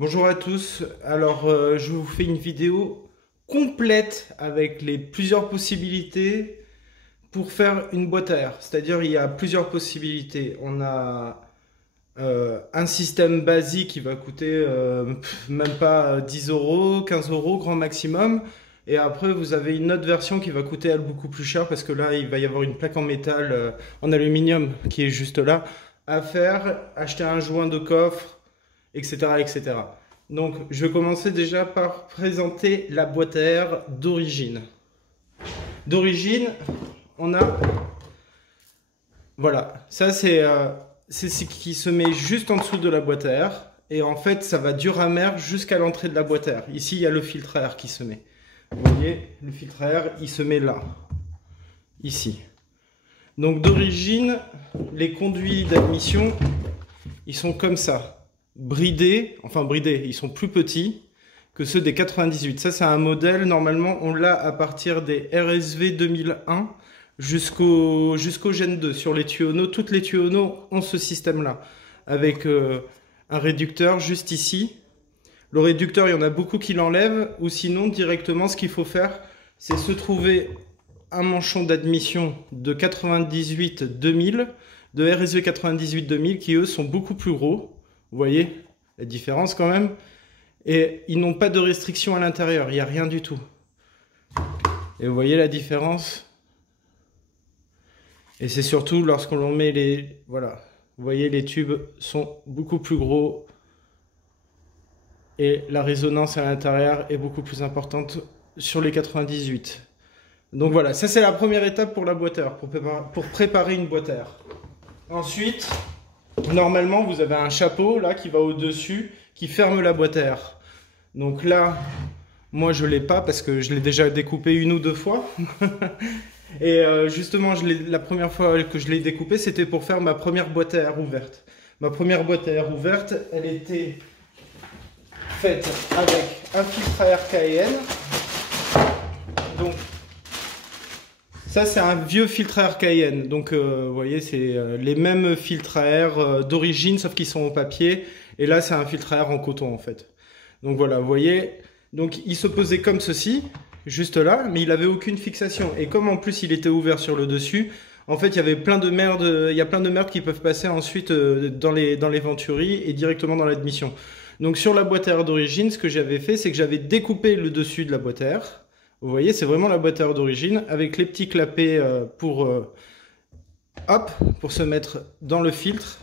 Bonjour à tous, alors je vous fais une vidéo complète avec les plusieurs possibilités pour faire une boîte à air. C'est-à-dire il y a plusieurs possibilités. On a un système basique qui va coûter même pas 10 euros, 15 euros grand maximum. Et après vous avez une autre version qui va coûter elle beaucoup plus cher parce que là il va y avoir une plaque en métal, en aluminium qui est juste là à faire, acheter un joint de coffre, etc., etc. Donc, je vais commencer déjà par présenter la boîte à air d'origine. D'origine, on a... Voilà, ça c'est ce qui se met juste en dessous de la boîte à air. Et en fait, ça va dur amer jusqu'à l'entrée de la boîte à air. Ici, il y a le filtre à air qui se met. Vous voyez, le filtre à air, il se met là. Ici. Donc, d'origine, les conduits d'admission, ils sont comme ça. Bridés, ils sont plus petits que ceux des 98. Ça, c'est un modèle, normalement, on l'a à partir des RSV 2001 jusqu'au Gen 2. Sur les tuyaux, toutes les tuyaux ont ce système-là, avec un réducteur juste ici. Le réducteur, il y en a beaucoup qui l'enlèvent, ou sinon, directement, ce qu'il faut faire, c'est se trouver un manchon d'admission de 98-2000, de RSV 98-2000, qui eux sont beaucoup plus gros. Vous voyez la différence quand même. Et ils n'ont pas de restriction à l'intérieur, il n'y a rien du tout. Et vous voyez la différence. Et c'est surtout lorsqu'on met les... Voilà, vous voyez les tubes sont beaucoup plus gros. Et la résonance à l'intérieur est beaucoup plus importante sur les 98. Donc voilà, ça c'est la première étape pour la boîte à air, pour préparer une boîte à air. Ensuite... Normalement, vous avez un chapeau là qui va au-dessus, qui ferme la boîte à air. Donc là, moi je l'ai pas parce que je l'ai déjà découpé une ou deux fois. Et justement, la première fois que je l'ai découpé, c'était pour faire ma première boîte à air ouverte. Ma première boîte à air ouverte, elle était faite avec un filtre à air KN. Donc ça, c'est un vieux filtre à air Cayenne. Donc, vous voyez, c'est les mêmes filtres à air d'origine, sauf qu'ils sont en papier. Et là, c'est un filtre à air en coton, en fait. Donc, voilà, vous voyez. Donc, il se posait comme ceci, juste là, mais il n'avait aucune fixation. Et comme, en plus, il était ouvert sur le dessus, en fait, il y avait plein de merde. Il y a plein de merdes qui peuvent passer ensuite dans les venturies et directement dans l'admission. Donc, sur la boîte à air d'origine, ce que j'avais fait, c'est que j'avais découpé le dessus de la boîte à air. Vous voyez, c'est vraiment la boîte à air d'origine avec les petits clapets pour se mettre dans le filtre.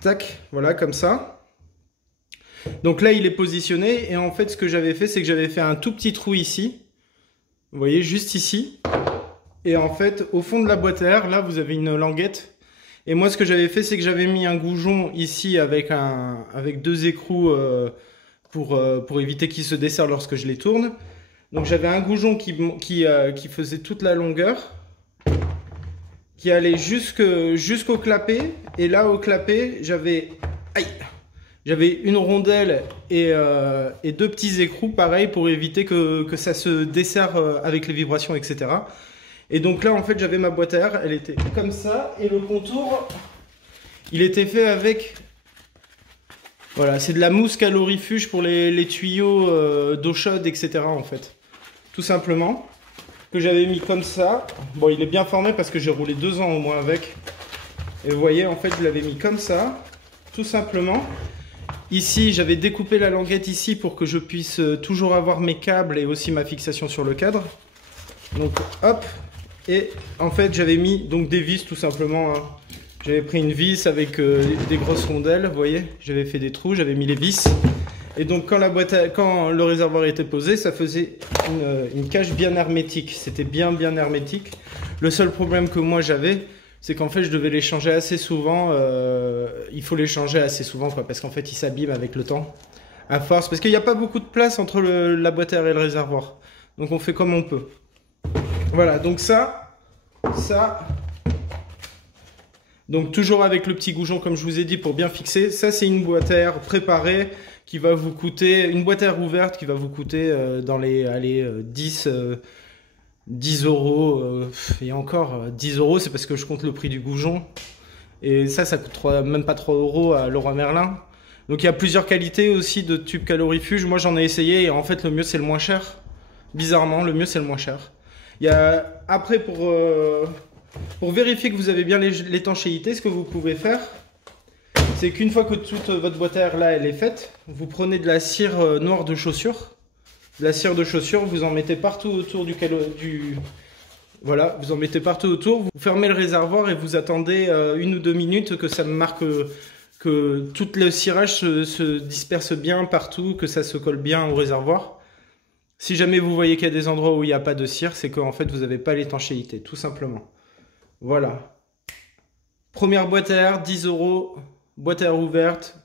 Tac, voilà, comme ça. Donc là, il est positionné et en fait, ce que j'avais fait, c'est que j'avais fait un tout petit trou ici. Vous voyez, juste ici. Et en fait, au fond de la boîte à air, là, vous avez une languette. Et moi, ce que j'avais fait, c'est que j'avais mis un goujon ici avec deux écrous pour éviter qu'il se desserre lorsque je les tourne. Donc j'avais un goujon qui faisait toute la longueur, qui allait jusqu'au clapet. Et là, au clapet, j'avais une rondelle et deux petits écrous, pareil, pour éviter que ça se desserre avec les vibrations, etc. Et donc là, en fait, j'avais ma boîte à air, elle était comme ça. Et le contour, il était fait avec... Voilà, c'est de la mousse calorifuge pour les tuyaux d'eau chaude, etc. en fait. Tout simplement. Que j'avais mis comme ça. Bon, il est bien formé parce que j'ai roulé 2 ans au moins avec. Et vous voyez, en fait, je l'avais mis comme ça. Tout simplement. Ici, j'avais découpé la languette ici pour que je puisse toujours avoir mes câbles et aussi ma fixation sur le cadre. Donc, hop. Et en fait, j'avais mis donc des vis tout simplement, hein. J'avais pris une vis avec des grosses rondelles, vous voyez, j'avais fait des trous, j'avais mis les vis. Et donc quand le réservoir était posé, ça faisait une cage bien hermétique. C'était bien hermétique. Le seul problème que moi j'avais, c'est qu'en fait je devais les changer assez souvent. Il faut les changer assez souvent, quoi, parce qu'en fait ils s'abîment avec le temps. À force, parce qu'il n'y a pas beaucoup de place entre la boîte à air et le réservoir. Donc on fait comme on peut. Voilà, donc ça... Donc toujours avec le petit goujon comme je vous ai dit pour bien fixer. Ça c'est une boîte à air préparée qui va vous coûter, une boîte à air ouverte qui va vous coûter dans les 10 euros. Et encore 10 euros, c'est parce que je compte le prix du goujon. Et ça coûte même pas 3 euros à Leroy Merlin. Donc il y a plusieurs qualités aussi de tube calorifuge. Moi j'en ai essayé et en fait le mieux c'est le moins cher. Bizarrement, le mieux c'est le moins cher. Il y a... Après pour vérifier que vous avez bien l'étanchéité, ce que vous pouvez faire, c'est qu'une fois que toute votre boîte à air là elle est faite, vous prenez de la cire noire de chaussure. De la cire de chaussure, vous en mettez partout autour Voilà, vous en mettez partout autour, vous fermez le réservoir et vous attendez 1 ou 2 minutes que ça marque que tout le cirage se disperse bien partout, que ça se colle bien au réservoir. Si jamais vous voyez qu'il y a des endroits où il n'y a pas de cire, c'est qu'en fait vous n'avez pas l'étanchéité, tout simplement. Voilà. Première boîte à air, 10 €, boîte à air ouverte,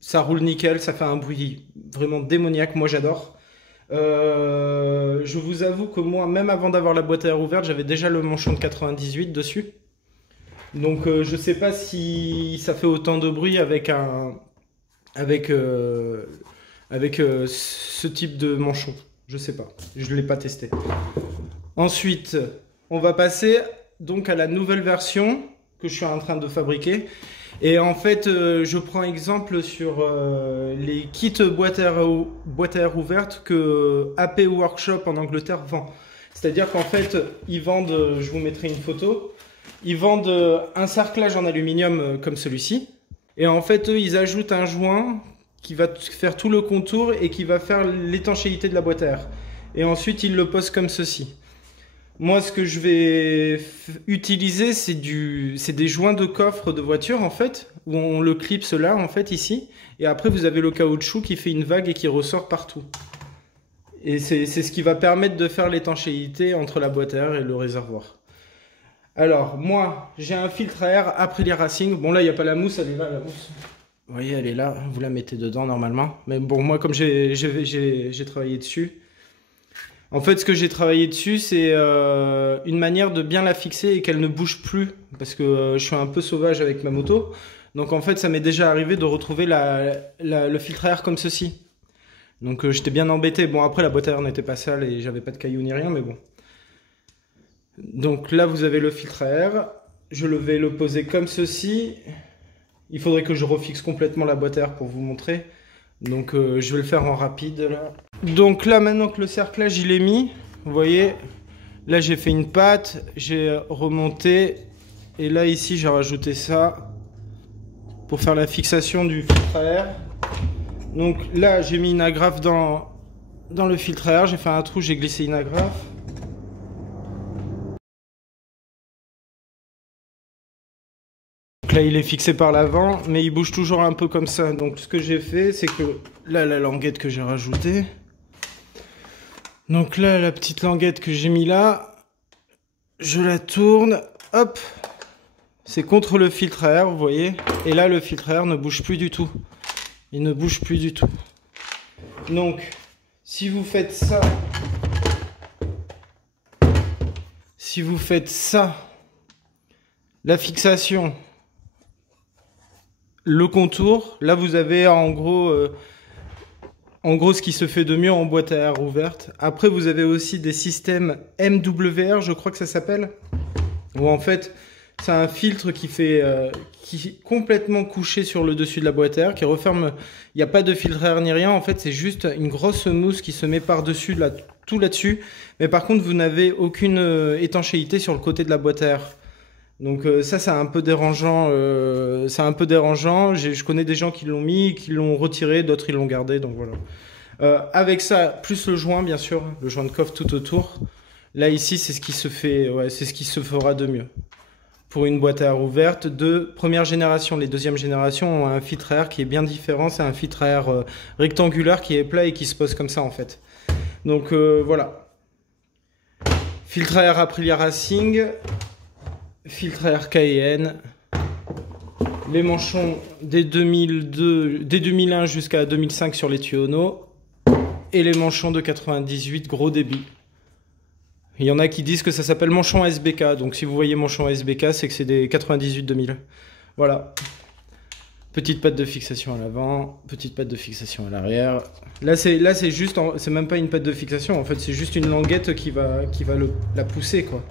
ça roule nickel, ça fait un bruit vraiment démoniaque, moi j'adore. Je vous avoue que moi, même avant d'avoir la boîte à air ouverte, j'avais déjà le manchon de 98 dessus. Donc je sais pas si ça fait autant de bruit avec ce type de manchon. Je sais pas, je l'ai pas testé. Ensuite, on va passer donc à la nouvelle version que je suis en train de fabriquer. Et en fait, je prends exemple sur les kits boîte à air ouverte que AP Workshop en Angleterre vend. C'est-à-dire qu'en fait, ils vendent, je vous mettrai une photo, ils vendent un cerclage en aluminium comme celui-ci. Et en fait, eux, ils ajoutent un joint qui va faire tout le contour et qui va faire l'étanchéité de la boîte à air. Et ensuite, ils le posent comme ceci. Moi, ce que je vais utiliser, c'est des joints de coffre de voiture, en fait, où on le clipse là, en fait, ici. Et après, vous avez le caoutchouc qui fait une vague et qui ressort partout. Et c'est ce qui va permettre de faire l'étanchéité entre la boîte à air et le réservoir. Alors, moi, j'ai un filtre à air Aprilia Racing. Bon, là, il n'y a pas la mousse, elle est là, la mousse. Vous voyez, elle est là. Vous la mettez dedans, normalement. Mais bon, moi, comme j'ai travaillé dessus... En fait, ce que j'ai travaillé dessus, c'est une manière de bien la fixer et qu'elle ne bouge plus. Parce que je suis un peu sauvage avec ma moto. Donc en fait, ça m'est déjà arrivé de retrouver le filtre à air comme ceci. Donc j'étais bien embêté. Bon, après, la boîte à air n'était pas sale et j'avais pas de cailloux ni rien, mais bon. Donc là, vous avez le filtre à air. Je vais le poser comme ceci. Il faudrait que je refixe complètement la boîte à air pour vous montrer. Donc je vais le faire en rapide là. Donc là maintenant que le cerclage il est mis, vous voyez, là j'ai fait une patte, j'ai remonté et là ici j'ai rajouté ça pour faire la fixation du filtre à air. Donc là j'ai mis une agrafe dans le filtre à air, j'ai fait un trou, j'ai glissé une agrafe. Là il est fixé par l'avant mais il bouge toujours un peu comme ça. Donc ce que j'ai fait c'est que là la languette que j'ai rajoutée, donc là la petite languette que j'ai mis là, je la tourne, hop, c'est contre le filtre à air, vous voyez, et là le filtre à air ne bouge plus du tout, il ne bouge plus du tout. Donc si vous faites ça, la fixation, le contour, là vous avez en gros ce qui se fait de mieux en boîte à air ouverte. Après vous avez aussi des systèmes MWR, je crois que ça s'appelle, où en fait c'est un filtre qui est complètement couché sur le dessus de la boîte à air, qui referme, il n'y a pas de filtre à air ni rien, en fait c'est juste une grosse mousse qui se met par-dessus, tout là-dessus, mais par contre vous n'avez aucune étanchéité sur le côté de la boîte à air. Donc ça c'est un peu dérangeant, je connais des gens qui l'ont mis, qui l'ont retiré, d'autres ils l'ont gardé, donc voilà. Avec ça, plus le joint bien sûr, le joint de coffre tout autour, là ici c'est ce qui se fait, ouais, c'est ce qui se fera de mieux. Pour une boîte à air ouverte de première génération, les deuxième génération ont un filtre à air qui est bien différent, c'est un filtre à air rectangulaire qui est plat et qui se pose comme ça en fait. Donc voilà. Filtre à air Aprilia Racing. Filtre à air Cayenne, les manchons dès 2001 jusqu'à 2005 sur les Tuono et les manchons de 98 gros débit. Il y en a qui disent que ça s'appelle manchon SBK, donc si vous voyez manchon SBK, c'est que c'est des 98-2000. Voilà. Petite patte de fixation à l'avant, petite patte de fixation à l'arrière. Là c'est juste, c'est même pas une patte de fixation, en fait c'est juste une languette qui va la pousser quoi.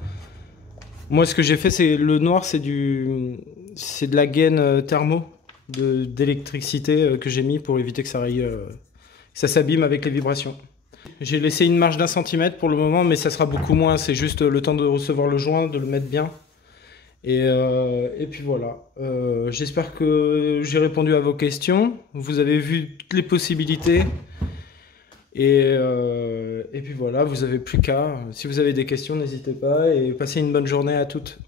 Moi, ce que j'ai fait, c'est le noir, c'est de la gaine thermo. d'électricité que j'ai mis pour éviter que ça s'abîme avec les vibrations. J'ai laissé une marge d'1 centimètre pour le moment, mais ça sera beaucoup moins. C'est juste le temps de recevoir le joint, de le mettre bien. Et puis voilà. J'espère que j'ai répondu à vos questions. Vous avez vu toutes les possibilités. Et puis voilà, vous n'avez plus qu'à. Si vous avez des questions, n'hésitez pas et passez une bonne journée à toutes.